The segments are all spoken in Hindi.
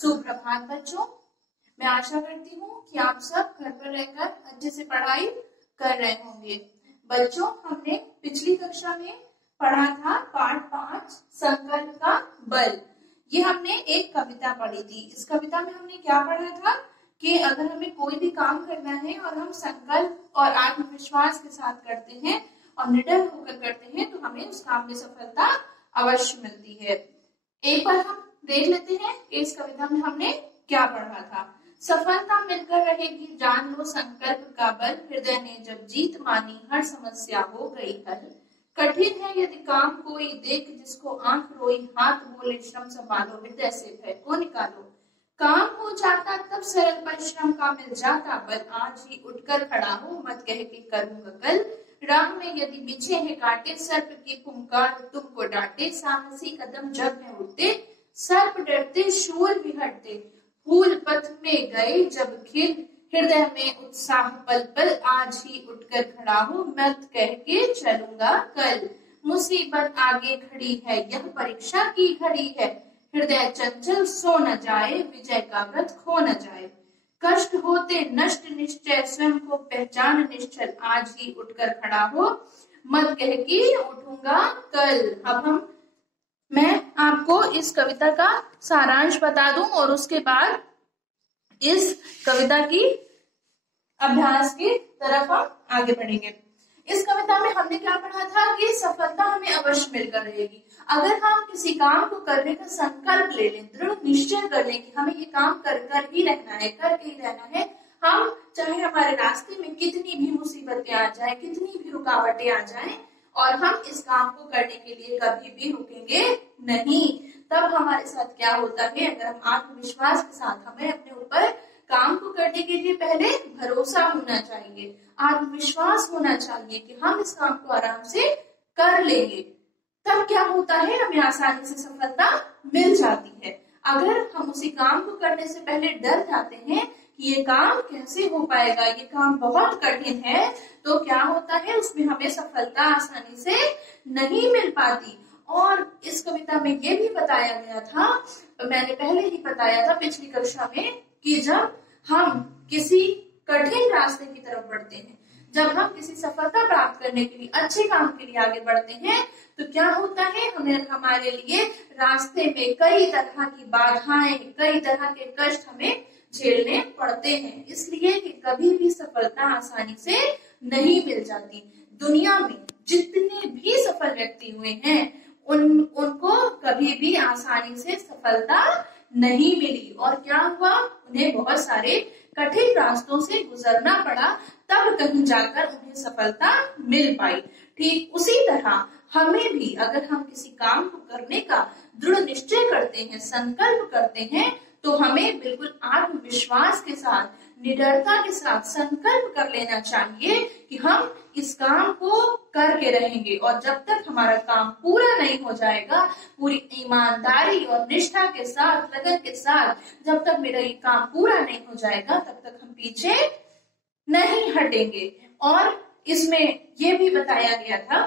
सुप्रभात बच्चों, मैं आशा करती हूँ कि आप सब घर पर रहकर अच्छे से पढ़ाई कर रहे होंगे। बच्चों, हमने पिछली कक्षा में पढ़ा था पाठ 5 संकल्प का बल। ये हमने एक कविता पढ़ी थी। इस कविता में हमने क्या पढ़ा था कि अगर हमें कोई भी काम करना है और हम संकल्प और आत्मविश्वास के साथ करते हैं और निडर होकर करते हैं तो हमें उस काम में सफलता अवश्य मिलती है। एक बार हम देख लेते हैं कि इस कविता में हमने क्या पढ़ा था। सफलता मिलकर रहेगी, जान लो संकल्प का बल, हृदय ने जब जीत मानी हर समस्या हो गई हल। कठिन है यदि काम कोई, देख जिसको आंख रोई, हाथ बोले श्रम संभालो, हृदय से भय को निकालो। काम हो जाता तब सरल, परिश्रम का मिल जाता बल, आज ही उठकर खड़ा हो, मत कह के करूंगा कल। राह में यदि बिछे हैं कांटे, सर्प की फुंकार तुमको डांटे, साहसी कदम जब में उठते, सर्प डरते शूर भी हटते। फूल पथ में गए जब खिल, हृदय में उत्साह पल पल, आज ही उठकर खड़ा हो, मत कह के चलूंगा कल। मुसीबत आगे खड़ी है, यह परीक्षा की घड़ी है, हृदय चंचल सो न जाए, विजय का व्रत खो न जाए। कष्ट होते नष्ट निश्चय, स्वयं को पहचान निश्चल, आज ही उठकर खड़ा हो, मत कह के उठूंगा कल। अब मैं आपको इस कविता का सारांश बता दूं और उसके बाद इस कविता की अभ्यास की तरफ हम आगे बढ़ेंगे। इस कविता में हमने क्या पढ़ा था कि सफलता हमें अवश्य मिलकर रहेगी अगर हम किसी काम को करने का संकल्प ले लें, दृढ़ निश्चय कर लें कि हमें ये काम कर ही रहना है, करके ही रहना है। हम चाहे हमारे रास्ते में कितनी भी मुसीबतें आ जाए, कितनी भी रुकावटें आ जाए, और हम इस काम को करने के लिए कभी भी रुकेंगे नहीं। तब हमारे साथ क्या होता है, अगर हम आत्मविश्वास के साथ, हमें अपने ऊपर काम को करने के लिए पहले भरोसा होना चाहिए, आत्मविश्वास होना चाहिए कि हम इस काम को आराम से कर लेंगे, तब क्या होता है, हमें आसानी से सफलता मिल जाती है। अगर हम उसी काम को करने से पहले डर जाते हैं कि ये काम कैसे हो पाएगा, ये काम बहुत कठिन है, तो क्या होता है, उसमें हमें सफलता आसानी से नहीं मिल पाती। और इस कविता में ये भी बताया गया था, मैंने पहले ही बताया था पिछली कक्षा में, कि जब हम किसी कठिन रास्ते की तरफ बढ़ते हैं, जब हम किसी सफलता प्राप्त करने के लिए, अच्छे काम के लिए आगे बढ़ते हैं, तो क्या होता है, हमें हमारे लिए रास्ते में कई तरह की बाधाएं, कई तरह के कष्ट हमें झेलने पड़ते हैं। इसलिए कि कभी भी सफलता आसानी से नहीं मिल जाती। दुनिया में जितने भी सफल व्यक्ति हुए हैं, उनको कभी भी आसानी से सफलता नहीं मिली। और क्या हुआ, उन्हें बहुत सारे कठिन रास्तों से गुजरना पड़ा, तब कहीं जाकर उन्हें सफलता मिल पाई। ठीक उसी तरह हमें भी, अगर हम किसी काम को करने का दृढ़ निश्चय करते हैं, संकल्प करते हैं, तो हमें बिल्कुल आत्मविश्वास के साथ, निडरता के साथ संकल्प कर लेना चाहिए कि हम इस काम को करके रहेंगे, और जब तक हमारा काम पूरा नहीं हो जाएगा, पूरी ईमानदारी और निष्ठा के साथ, लगन के साथ, जब तक मेरा ये काम पूरा नहीं हो जाएगा, तब तक हम पीछे नहीं हटेंगे। और इसमें ये भी बताया गया था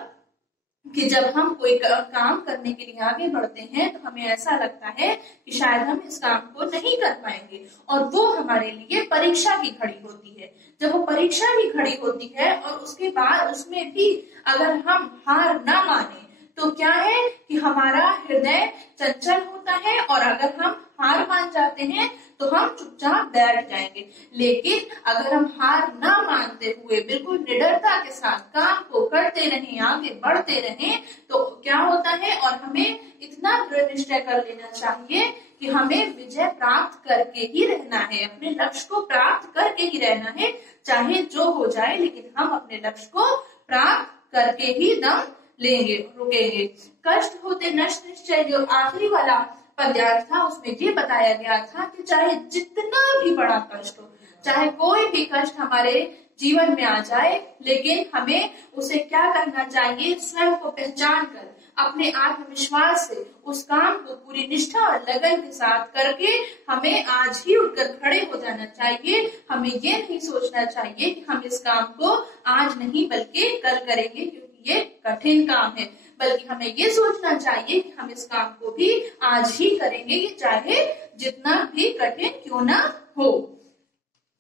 कि जब हम कोई काम करने के लिए आगे बढ़ते हैं तो हमें ऐसा लगता है कि शायद हम इस काम को नहीं कर पाएंगे, और वो हमारे लिए परीक्षा की घड़ी होती है। जब वो परीक्षा की घड़ी होती है और उसके बाद उसमें भी अगर हम हार ना माने, तो क्या है कि हमारा हृदय चंचल होता है, और अगर हम हार मान जाते हैं तो हम चुपचाप बैठ जाएंगे। लेकिन अगर हम हार ना मानते हुए बिल्कुल निडरता के साथ काम को करते रहें, आगे बढ़ते रहें, तो क्या होता है, और हमें इतना दृढ़ निश्चय कर लेना चाहिए कि हमें विजय प्राप्त करके ही रहना है, अपने लक्ष्य को प्राप्त करके ही रहना है, चाहे जो हो जाए, लेकिन हम अपने लक्ष्य को प्राप्त करके ही दम लेंगे, रुकेंगे। कष्ट होते नष्ट निश्चय, जो आखिरी वाला पद्यार्थ था, उसमें ये बताया गया था कि चाहे जितना भी बड़ा कष्ट हो, चाहे कोई भी कष्ट हमारे जीवन में आ जाए, लेकिन हमें उसे क्या करना चाहिए, स्वयं को पहचान कर, अपने आत्मविश्वास से उस काम को पूरी निष्ठा और लगन के साथ करके हमें आज ही उठकर खड़े हो जाना चाहिए। हमें ये नहीं सोचना चाहिए कि हम इस काम को आज नहीं बल्कि कल करेंगे, क्योंकि ये कठिन काम है, बल्कि हमें ये सोचना चाहिए कि हम इस काम को भी आज ही करेंगे, ये चाहे जितना भी कठिन क्यों ना हो।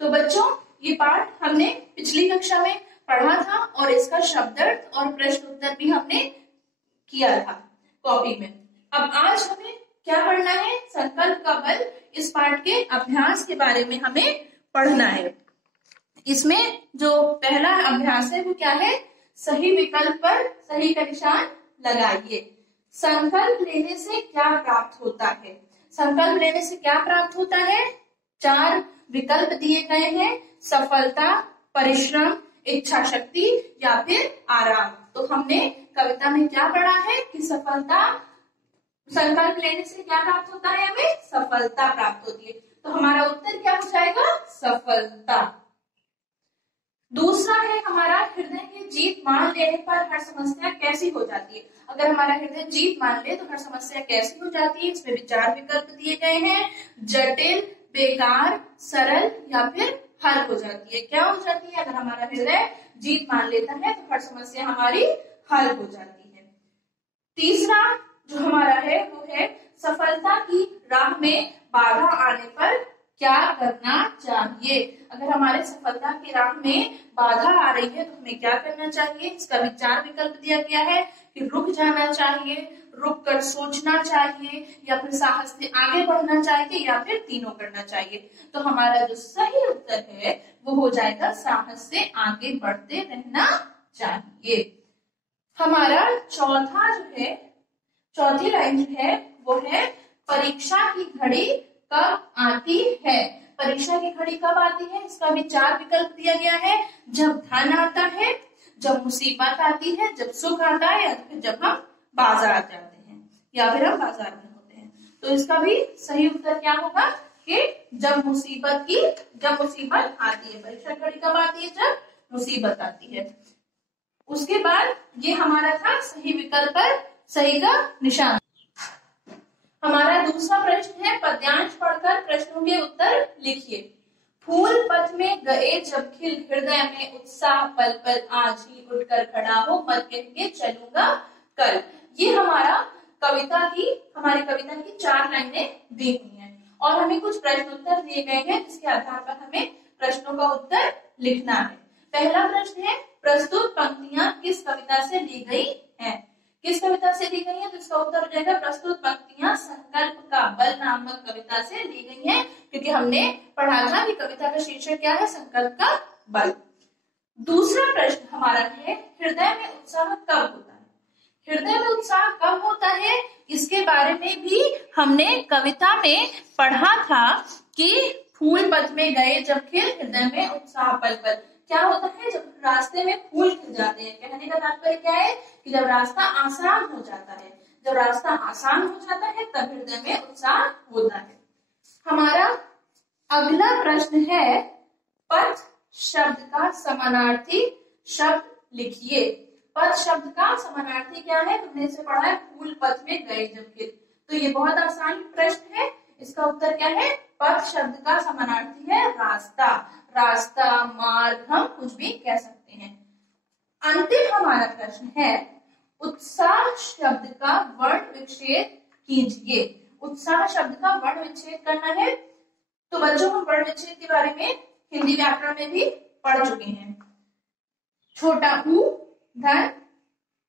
तो बच्चों, ये पाठ हमने पिछली कक्षा में पढ़ा था और इसका शब्दार्थ और प्रश्न उत्तर भी हमने किया था कॉपी में। अब आज हमें क्या पढ़ना है? संकल्प का बल। इस पाठ के अभ्यास के बारे में हमें पढ़ना है। इसमें जो पहला अभ्यास है वो क्या है? सही विकल्प पर सही का निशान लगाइए। संकल्प लेने से क्या प्राप्त होता है? संकल्प लेने से क्या प्राप्त होता है? 4 विकल्प दिए गए हैं, सफलता, परिश्रम, इच्छा शक्ति या फिर आराम। तो हमने कविता में क्या पढ़ा है कि सफलता, संकल्प लेने से क्या प्राप्त होता है? हमें सफलता प्राप्त होती है। तो हमारा उत्तर क्या हो जाएगा? सफलता। दूसरा है हमारा, हृदय की जीत मान लेने पर हर समस्या कैसी हो जाती है? अगर हमारा हृदय जीत मान ले तो हर समस्या कैसी हो जाती है? इसमें भी 4 विकल्प दिए गए हैं, जटिल, बेकार, सरल या फिर हल हो जाती है। क्या हो जाती है? अगर हमारा हृदय जीत मान लेता है तो हर समस्या हमारी हल हो जाती है। तीसरा जो हमारा है वो है, सफलता की राह में बाधा आने पर क्या करना चाहिए? अगर हमारे सफलता की राह में बाधा आ रही है तो हमें क्या करना चाहिए? इसका भी 4 विकल्प दिया गया है कि रुक जाना चाहिए, रुक कर सोचना चाहिए या फिर साहस से आगे बढ़ना चाहिए या फिर तीनों करना चाहिए। तो हमारा जो सही उत्तर है वो हो जाएगा साहस से आगे बढ़ते रहना चाहिए। हमारा चौथा जो है, चौथी लाइन जो है वो है, परीक्षा की घड़ी कब आती है? परीक्षा की घड़ी कब आती है? इसका भी 4 विकल्प दिया गया है, जब धन आता है, जब मुसीबत आती है, जब सुख आता है या फिर जब हम बाजार जाते हैं या फिर हम बाजार में होते हैं। तो इसका भी सही उत्तर क्या होगा कि जब मुसीबत आती है। परीक्षा की घड़ी कब आती है? जब मुसीबत आती है। उसके बाद ये हमारा था सही विकल्प पर सही का निशान। हमारा दूसरा प्रश्न है, पद्यांश पढ़कर प्रश्नों के उत्तर लिखिए। फूल पथ में गए जब खिल, हृदय में उत्साह पल पल, आज ही उठकर खड़ा हो, मत कह के चलूंगा कल। ये हमारी कविता की 4 लाइनें दी हुई हैं और हमें कुछ प्रश्न उत्तर दिए गए हैं जिसके आधार पर हमें प्रश्नों का उत्तर लिखना है। पहला प्रश्न है, प्रस्तुत पंक्तियां किस कविता से ली गई हैं? किस कविता से ली गई है? तो इसका उत्तर हो जाएगा, प्रस्तुत पंक्तियां संकल्प का बल नामक कविता से ली गई हैं, क्योंकि हमने पढ़ा था कि कविता का शीर्षक क्या है? संकल्प का बल। दूसरा प्रश्न हमारा है, हृदय में उत्साह कब होता है? हृदय में उत्साह कब होता है इसके बारे में भी हमने कविता में पढ़ा था कि फूल पथ में गए जब खिल, हृदय में उत्साह पल पल। क्या होता है? जब रास्ते में फूल खिल जाते हैं। कहने का तात्पर्य क्या है कि जब रास्ता आसान हो जाता है, जब रास्ता आसान हो जाता है तब हृदय में उत्साह होता है। हमारा अगला प्रश्न है, पथ शब्द का समानार्थी शब्द लिखिए। पथ शब्द का समानार्थी क्या है? तुमने इसे पढ़ा है, फूल पथ में गए जब खिल। तो ये बहुत आसान प्रश्न है। इसका उत्तर क्या है? पथ शब्द का समानार्थी है रास्ता। रास्ता, मार्ग, हम कुछ भी कह सकते हैं। अंतिम हमारा प्रश्न है, उत्साह शब्द का वर्ण विच्छेद कीजिए। उत्साह शब्द का वर्ण विच्छेद करना है। तो बच्चों, हम वर्ण विच्छेद के बारे में हिंदी व्याकरण में भी पढ़ चुके हैं। छोटा ऊ, धन,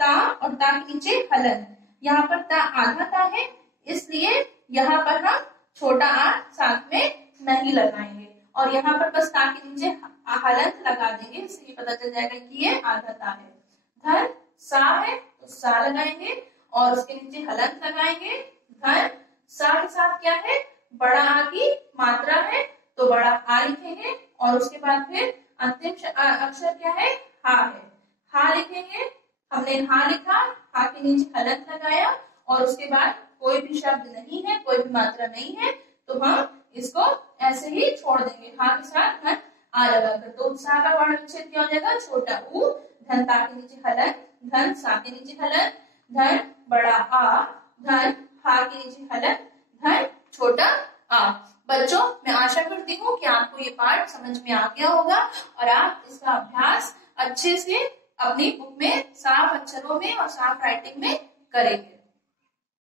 ता और ता के नीचे हलन। यहाँ पर ता आधा ता है, इसलिए यहाँ पर हम छोटा आ साथ में नहीं लगाएंगे और यहाँ पर बस ता के नीचे हलंत लगा देंगे। इससे ये पता चल जाएगा कि ये आधा ता है। धन सा है तो सा लगाएंगे और उसके नीचे हलंत लगाएंगे। धन सा के साथ क्या है? बड़ा आ की मात्रा है तो बड़ा आ लिखेंगे और उसके बाद फिर अंतिम अक्षर क्या है? हा है। हा लिखेंगे। हमने हा लिखा, हा के नीचे हलंत लगाया और उसके बाद कोई भी शब्द नहीं है, कोई भी मात्रा नहीं है, तो हम इसको ऐसे ही छोड़ देंगे। हा के साथ धन आ लगाकर। तो उत्साह का वर्ण विच्छेद क्या हो जाएगा? छोटा ऊ, धन ता के नीचे हलन, धन सा के नीचे हलन, धन बड़ा आ, धन हा के नीचे हलन, धन छोटा आ। बच्चों, मैं आशा करती हूँ कि आपको ये पाठ समझ में आ गया होगा और आप इसका अभ्यास अच्छे से अपनी बुक में साफ अक्षरों में और साफ राइटिंग में करेंगे।